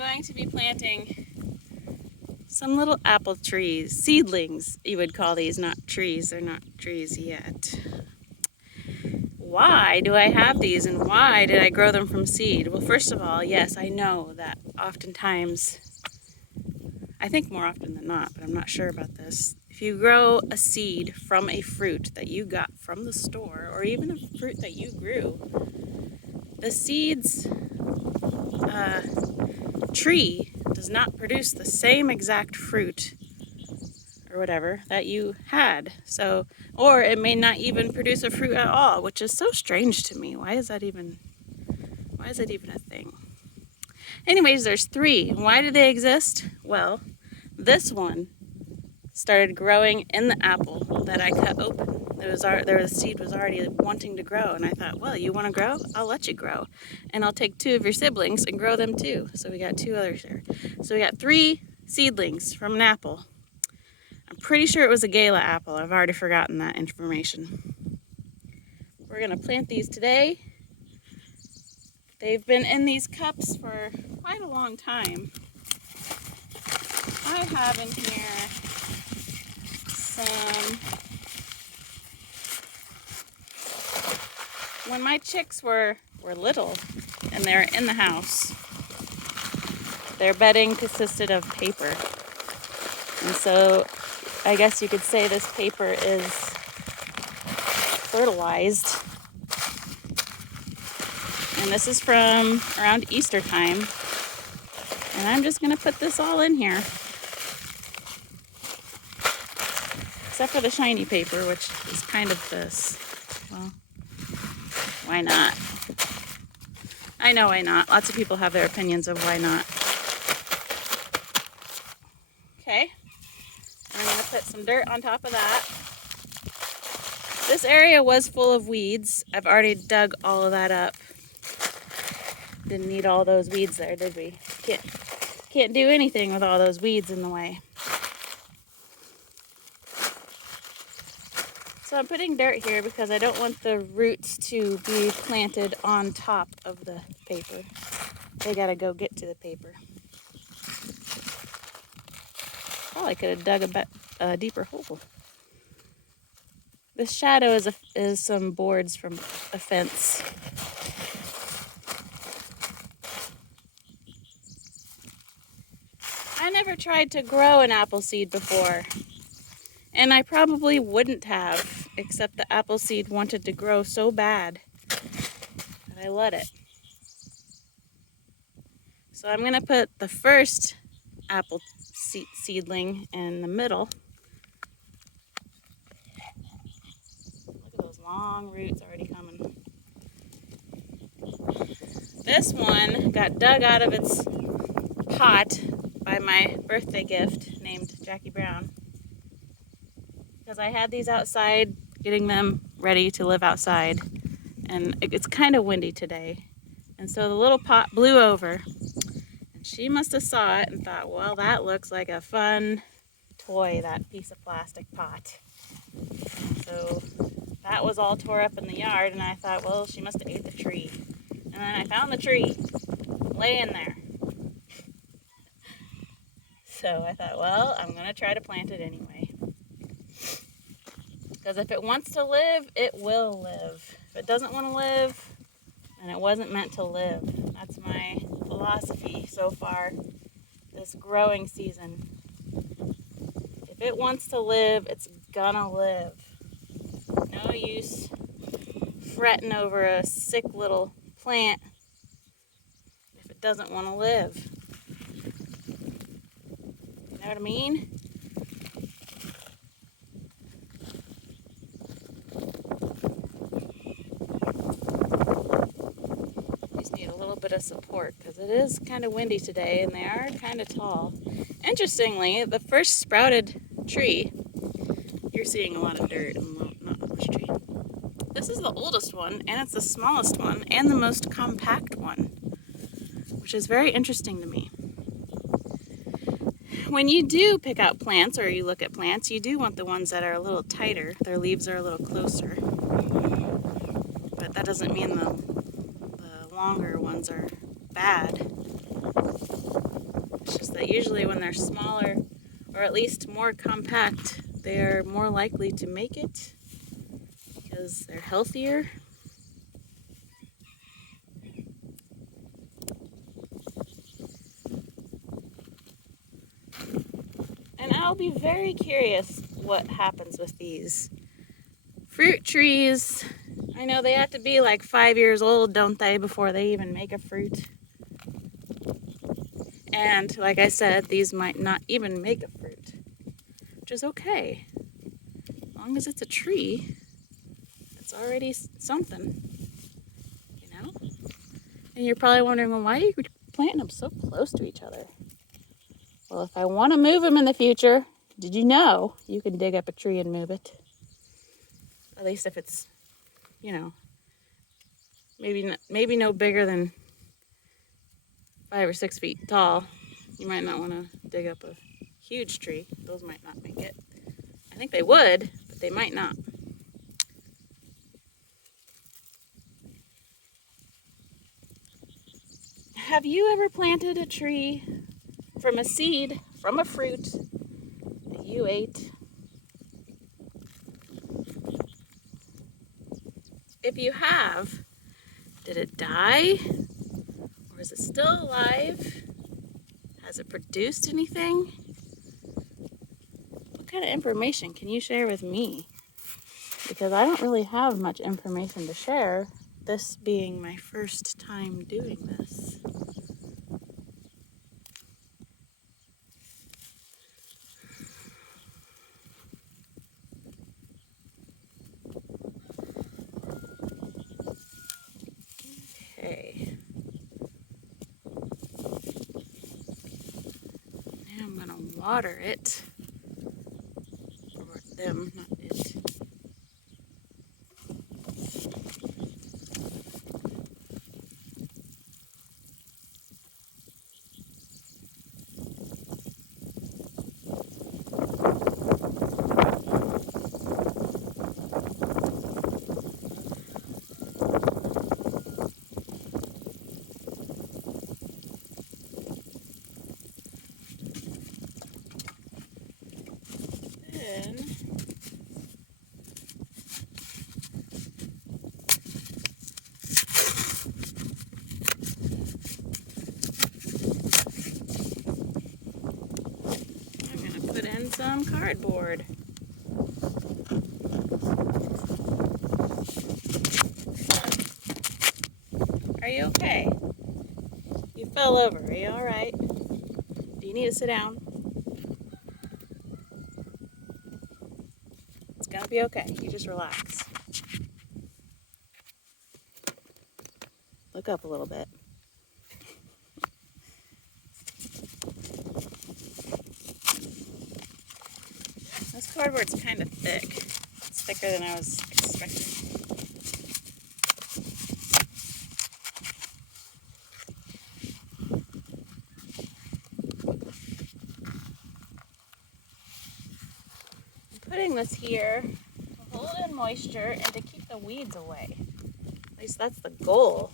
going to be planting some little apple trees, seedlings you would call these, not trees. They're not trees yet. Why do I have these and why did I grow them from seed? Well, first of all, yes, I know that oftentimes, I think more often than not, but I'm not sure about this. If you grow a seed from a fruit that you got from the store or even a fruit that you grew, the seed's tree does not produce the same exact fruit or whatever that you had. So, or it may not even produce a fruit at all, which is so strange to me. Why is that even a thing? Anyways, there's 3. Why do they exist? Well, this one started growing in the apple that I cut open. The seed was already wanting to grow, and I thought, well, you want to grow? I'll let you grow, and I'll take 2 of your siblings and grow them too. So we got 2 others there. So we got 3 seedlings from an apple. I'm pretty sure it was a gala apple. I've already forgotten that information. We're going to plant these today. They've been in these cups for quite a long time. I have in here some... When my chicks were little and they're in the house, their bedding consisted of paper. And so I guess you could say this paper is fertilized. And this is from around Easter time. And I'm just going to put this all in here. Except for the shiny paper, which is kind of this. Well, why not? I know why not. Lots of people have their opinions of why not. Okay. I'm going to put some dirt on top of that. This area was full of weeds. I've already dug all of that up. Didn't need all those weeds there, did we? Can't do anything with all those weeds in the way. So I'm putting dirt here because I don't want the roots to be planted on top of the paper. They gotta go get to the paper. Probably could have dug a deeper hole. This shadow is some boards from a fence. I never tried to grow an apple seed before. And I probably wouldn't have, except the apple seed wanted to grow so bad that I let it. So I'm going to put the first apple seedling in the middle. Look at those long roots already coming. This one got dug out of its pot by my birthday gift named Jackie Brown. Because I had these outside, getting them ready to live outside. And it's kind of windy today. And so the little pot blew over. And she must have saw it and thought, well, that looks like a fun toy, that piece of plastic pot. So that was all tore up in the yard. And I thought, well, she must have ate the tree. And then I found the tree laying there. So I thought, well, I'm going to try to plant it anyway. Because if it wants to live, it will live. If it doesn't want to live, then it wasn't meant to live. That's my philosophy so far this growing season. If it wants to live, it's gonna live. No use fretting over a sick little plant if it doesn't want to live. You know what I mean? Bit of support because it is kind of windy today and they are kind of tall. Interestingly, the first sprouted tree, you're seeing a lot of dirt and not much tree. This is the oldest one and it's the smallest one and the most compact one, which is very interesting to me. When you do pick out plants or you look at plants, you do want the ones that are a little tighter. Their leaves are a little closer. But that doesn't mean the longer ones are bad. It's just that usually when they're smaller, or at least more compact, they're more likely to make it because they're healthier. And I'll be very curious what happens with these fruit trees. I know they have to be like 5 years old, don't they, before they even make a fruit. And like I said, these might not even make a fruit, which is okay. As long as it's a tree, it's already something, you know? And you're probably wondering, well, why are you planting them so close to each other? Well, if I want to move them in the future, did you know you can dig up a tree and move it? At least if it's, you know, maybe no bigger than 5 or 6 feet tall. You might not want to dig up a huge tree. Those might not make it. I think they would, but they might not. Have you ever planted a tree from a seed, from a fruit that you ate? If you have, did it die? Or is it still alive? Has it produced anything? What kind of information can you share with me? Because I don't really have much information to share, this being my first time doing this. Okay. Now I'm gonna water it. Or them, not it. Then I'm gonna put in some cardboard. Are you okay? You fell over. Are you all right? Do you need to sit down? It's gonna be okay. You just relax. Look up a little bit. This cardboard's kind of thick. It's thicker than I was expecting. I'm putting this here to hold in moisture and to keep the weeds away. At least that's the goal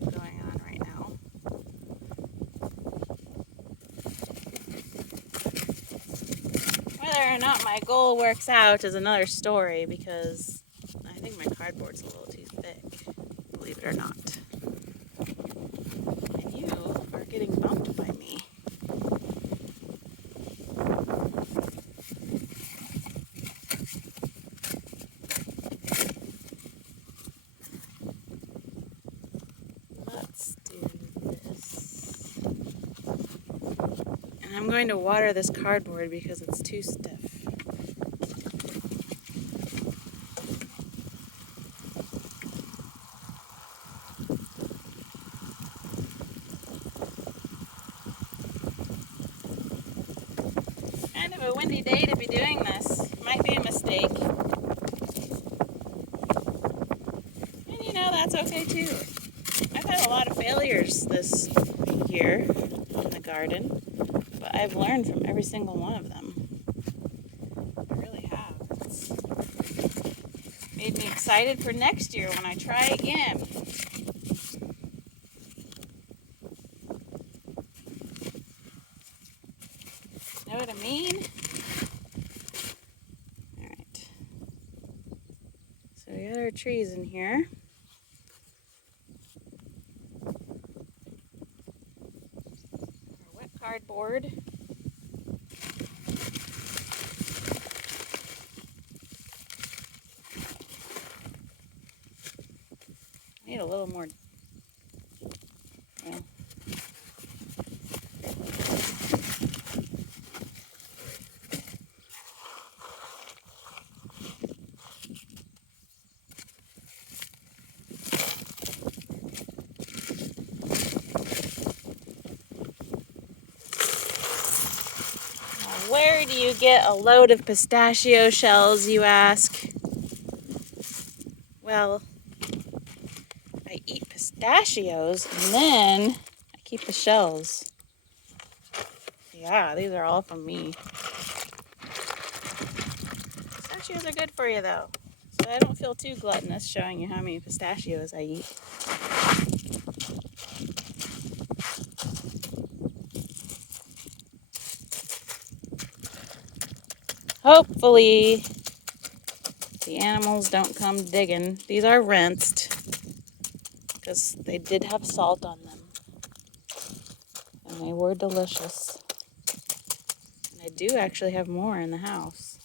going on right now. Whether or not my goal works out is another story, because I think my cardboard's a little too thick, believe it or not. And you are getting bumped by me. Let's do this. And I'm going to water this cardboard because it's too stiff. Kind of a windy day to be doing this. Might be a mistake. And you know, that's okay too. I've had a lot of failures this year in the garden, but I've learned from every single one of them. I really have. It's made me excited for next year when I try again. I mean? Alright. So we got our trees in here. Our wet cardboard. Need a little more. Well, where do you get a load of pistachio shells, you ask? Well, I eat pistachios and then I keep the shells. Yeah, these are all from me. Pistachios are good for you though, so I don't feel too gluttonous showing you how many pistachios I eat. Hopefully the animals don't come digging. These are rinsed because they did have salt on them and they were delicious. And I do actually have more in the house.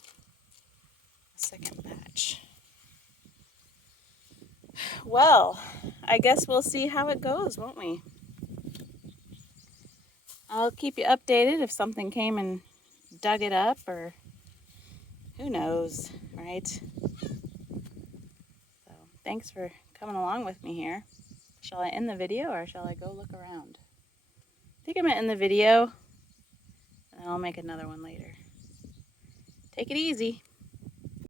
A second batch. Well, I guess we'll see how it goes, won't we? I'll keep you updated if something came and dug it up, or who knows, right? So thanks for coming along with me here. Shall I end the video or shall I go look around? I think I'm going to end the video and then I'll make another one later. Take it easy.